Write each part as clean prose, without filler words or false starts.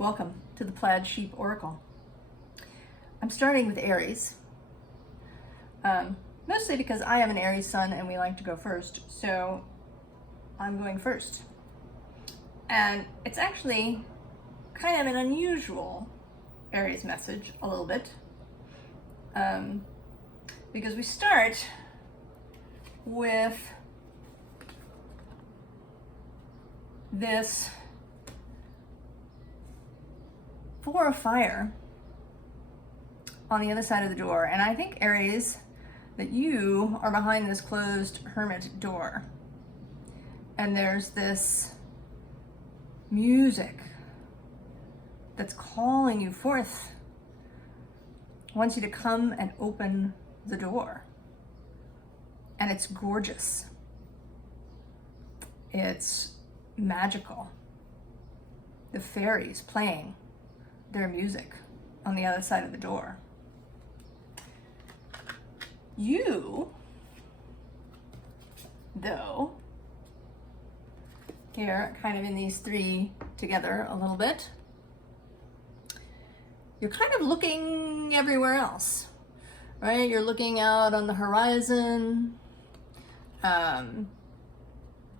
Welcome to the Plaid Sheep Oracle. I'm starting with Aries, mostly because I am an Aries sun and we like to go first, so I'm going first. And it's actually kind of an unusual Aries message, a little bit, because we start with this Four of Fire on the other side of the door. And I think, Aries, that you are behind this closed hermit door. And there's this music that's calling you forth, wants you to come and open the door. And it's gorgeous. It's magical. The fairies playing their music on the other side of the door. You, though, here, kind of in these three together a little bit, you're kind of looking everywhere else, right? You're looking out on the horizon.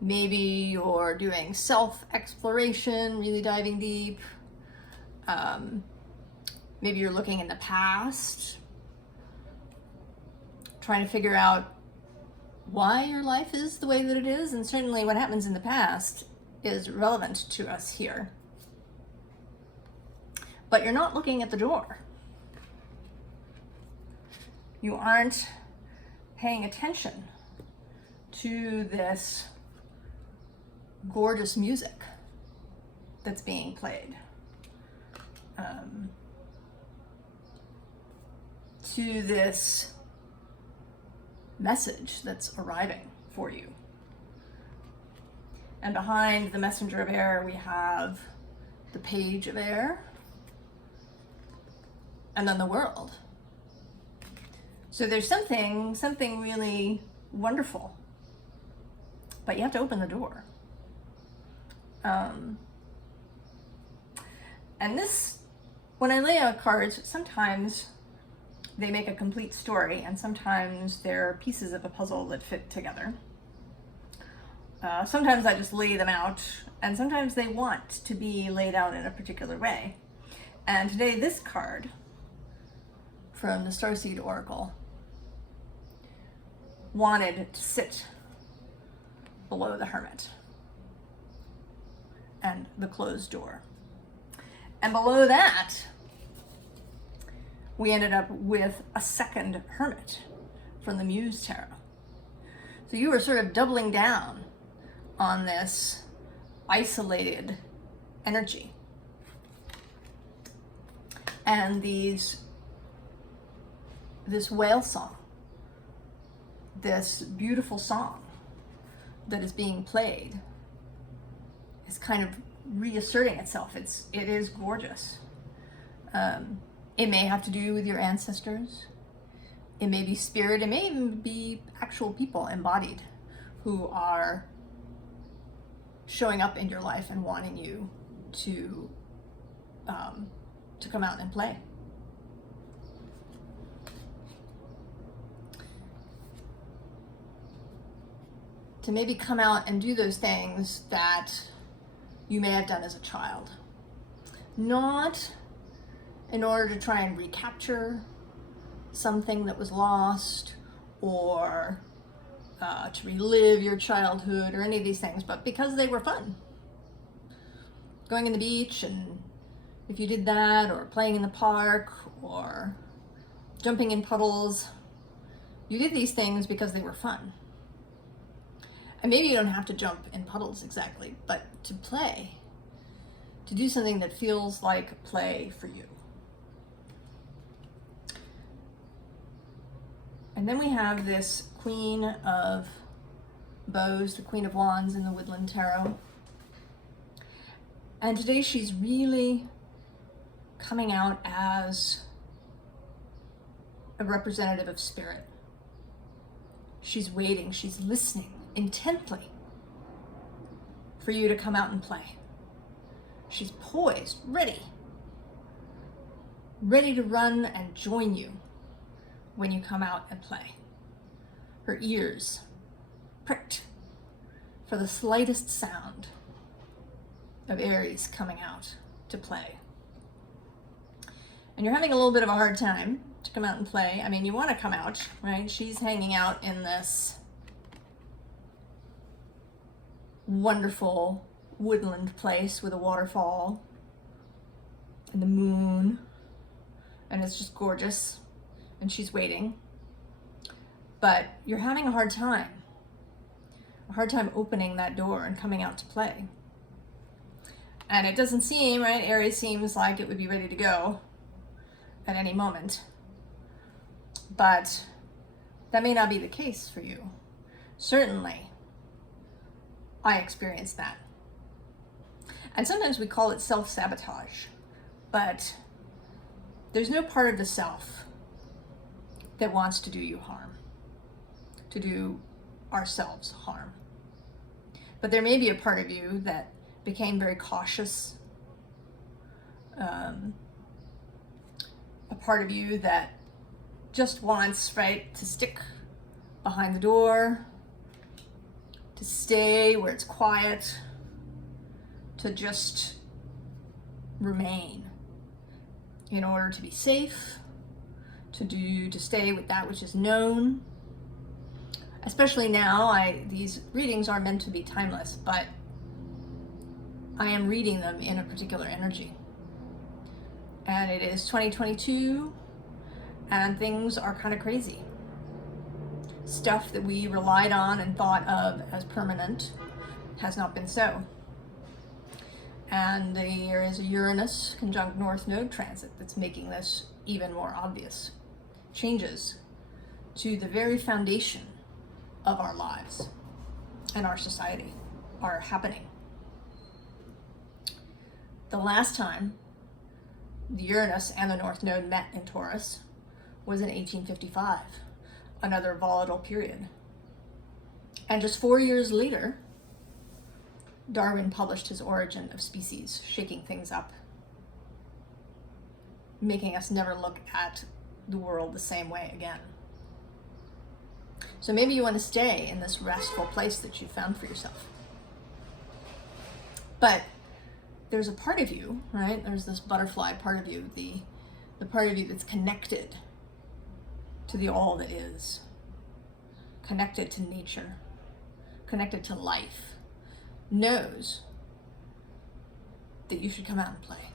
Maybe you're doing self-exploration, really diving deep. Maybe you're looking in the past, trying to figure out why your life is the way that it is, and certainly what happens in the past is relevant to us here. But you're not looking at the door. You aren't paying attention to this gorgeous music that's being played. To this message that's arriving for you. And behind the messenger of air, we have the page of air, and then the world. So there's something really wonderful, but you have to open the door. And this, when I lay out cards, sometimes they make a complete story, and sometimes they're pieces of a puzzle that fit together. Sometimes I just lay them out, and sometimes they want to be laid out in a particular way. And today, this card from the Starseed Oracle wanted to sit below the Hermit and the closed door. And below that, we ended up with a second Hermit from the Muse tarot. So you were sort of doubling down on this isolated energy. And this whale song, this beautiful song that is being played, is kind of reasserting itself. It is gorgeous. It may have to do with your ancestors. It may be spirit. It may even be actual people embodied who are showing up in your life and wanting you to come out and play. To maybe come out and do those things that you may have done as a child. Not in order to try and recapture something that was lost, or to relive your childhood or any of these things, but because they were fun. Going in the beach, and if you did that, or playing in the park, or jumping in puddles, you did these things because they were fun. And maybe you don't have to jump in puddles exactly, but to play, to do something that feels like play for you. And then we have this Queen of Bows, the Queen of Wands in the Woodland tarot. And today she's really coming out as a representative of spirit. She's waiting, she's listening intently for you to come out and play. She's poised, ready to run and join you when you come out and play. Her ears pricked for the slightest sound of Aries coming out to play. And you're having a little bit of a hard time to come out and play. I mean, you want to come out, right? She's hanging out in this wonderful woodland place with a waterfall and the moon, and it's just gorgeous, and she's waiting. But you're having a hard time opening that door and coming out to play. And it doesn't seem, right, Aries seems like it would be ready to go at any moment. But that may not be the case for you. Certainly, I experienced that. And sometimes we call it self-sabotage, but there's no part of the self that wants to do you harm, to do ourselves harm. But there may be a part of you that became very cautious, a part of you that just wants, right, to stick behind the door, to stay where it's quiet, to just remain in order to be safe, to stay with that which is known. Especially now, these readings are meant to be timeless, but I am reading them in a particular energy. And it is 2022, and things are kind of crazy. Stuff that we relied on and thought of as permanent has not been so. And there is a Uranus conjunct North Node transit that's making this even more obvious. Changes to the very foundation of our lives and our society are happening. The last time the Uranus and the North Node met in Taurus was in 1855, another volatile period. And just 4 years later, Darwin published his Origin of Species, shaking things up, making us never look at the world the same way again. So maybe you want to stay in this restful place that you found for yourself. But there's a part of you, right? There's this butterfly part of you, the part of you that's connected to the all that is, connected to nature, connected to life, knows that you should come out and play.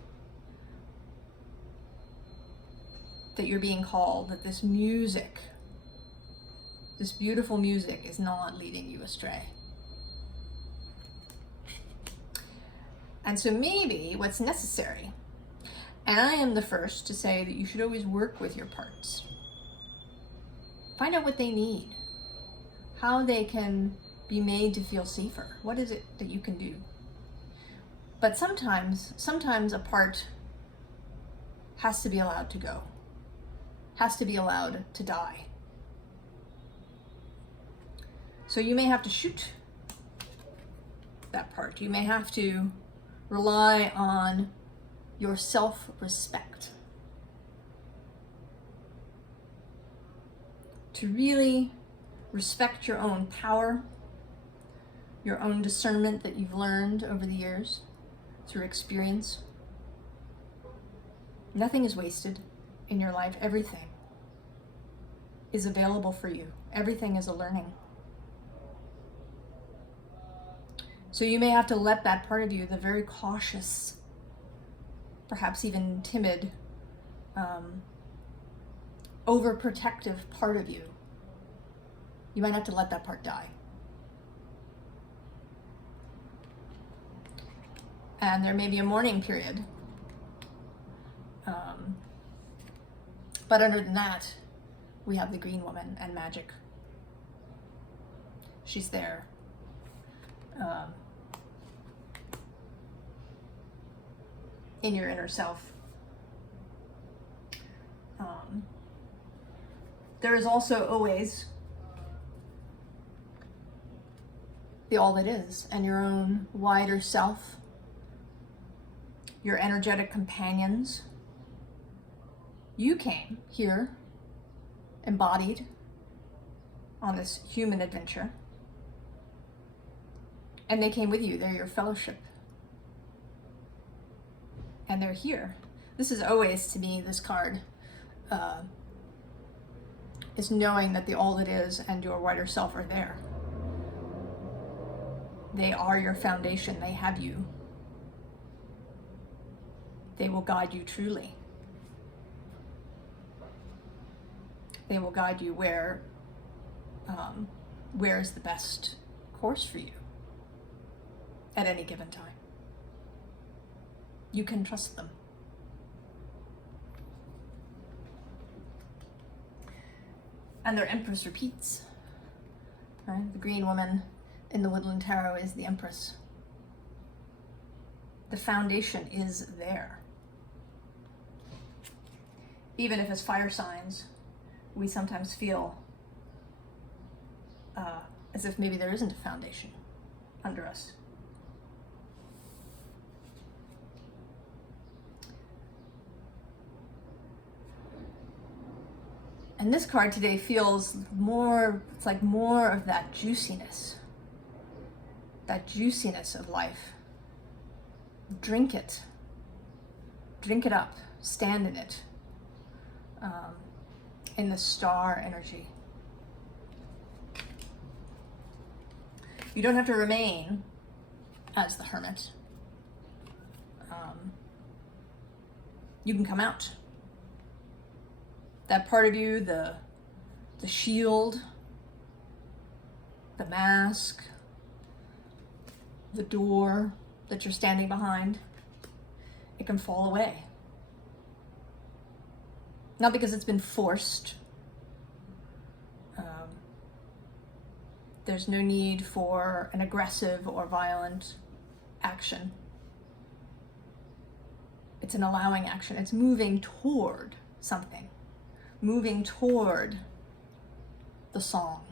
That you're being called, that this music, this beautiful music is not leading you astray. And so maybe what's necessary, and I am the first to say that you should always work with your parts. Find out what they need, how they can be made to feel safer. What is it that you can do? But sometimes a part has to be allowed to go, has to be allowed to die. So you may have to shoot that part. You may have to rely on your self-respect to really respect your own power, your own discernment that you've learned over the years through experience. Nothing is wasted in your life. Everything is available for you. Everything is a learning. So you may have to let that part of you, the very cautious, perhaps even timid, overprotective part of you, you might have to let that part die. And there may be a mourning period. But other than that, we have the green woman and magic. She's there. In your inner self. There is also always the all that is, and your own wider self your energetic companions. You came here embodied on this human adventure, and they came with you. They're your fellowship, and they're here. This is always, to me, this card is knowing that the all that is and your wider self are there. They are your foundation. They have you. They will guide you truly. They will guide you where is the best course for you at any given time. You can trust them. And their Empress repeats. Right? The green woman in the Woodland Tarot is the Empress. The foundation is there. Even if as fire signs, we sometimes feel as if maybe there isn't a foundation under us. And this card today feels more, it's like more of that juiciness of life. Drink it up, stand in it, in the star energy. You don't have to remain as the hermit. You can come out. That part of you, the shield, the mask, the door that you're standing behind, it can fall away. Not because it's been forced. There's no need for an aggressive or violent action. It's an allowing action. It's moving toward something. Moving toward the song.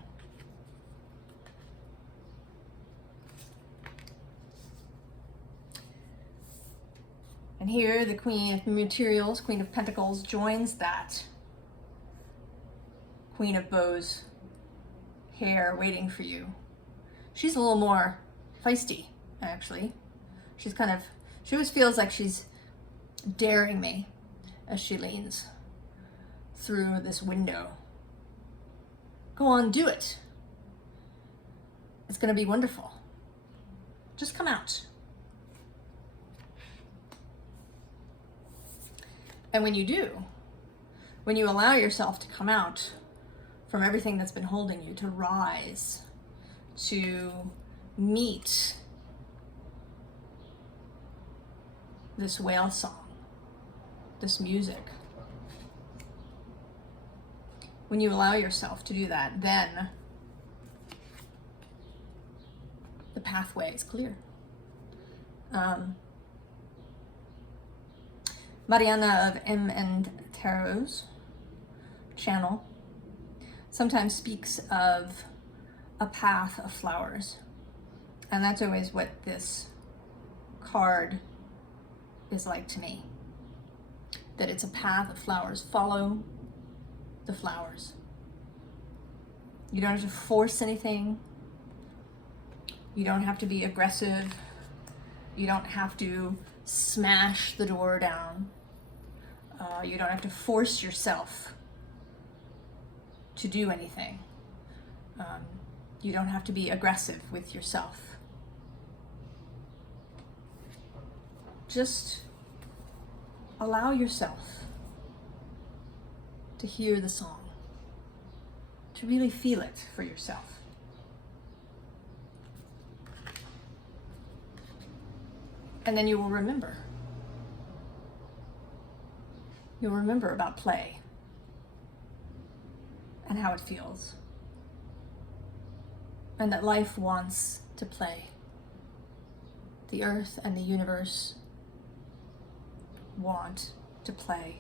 And here the Queen of Materials, Queen of Pentacles, joins that Queen of Bows here waiting for you. She's a little more feisty, actually. She always feels like she's daring me as she leans through this window. Go on, do it. It's gonna be wonderful. Just come out. And when you do, when you allow yourself to come out from everything that's been holding you, to rise, to meet this whale song, this music, when you allow yourself to do that, then the pathway is clear. Mariana of M and Tarot's channel sometimes speaks of a path of flowers. And that's always what this card is like to me. That it's a path of flowers. Follow the flowers. You don't have to force anything. You don't have to be aggressive. You don't have to smash the door down. You don't have to force yourself to do anything. You don't have to be aggressive with yourself. Just allow yourself to hear the song, to really feel it for yourself. And then you will remember. You'll remember about play and how it feels. And that life wants to play. The earth and the universe want to play.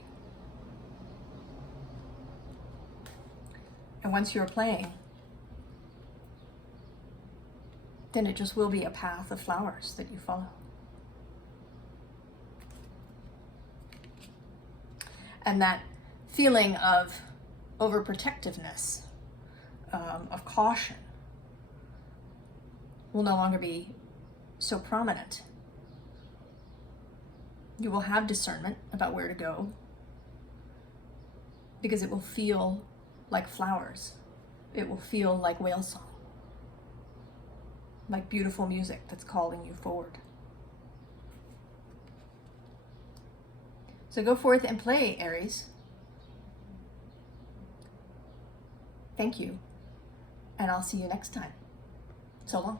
And once you're playing, then it just will be a path of flowers that you follow. And that feeling of overprotectiveness, of caution, will no longer be so prominent. You will have discernment about where to go, because it will feel like flowers. It will feel like whale song, like beautiful music that's calling you forward. So go forth and play, Aries. Thank you, and I'll see you next time. So long.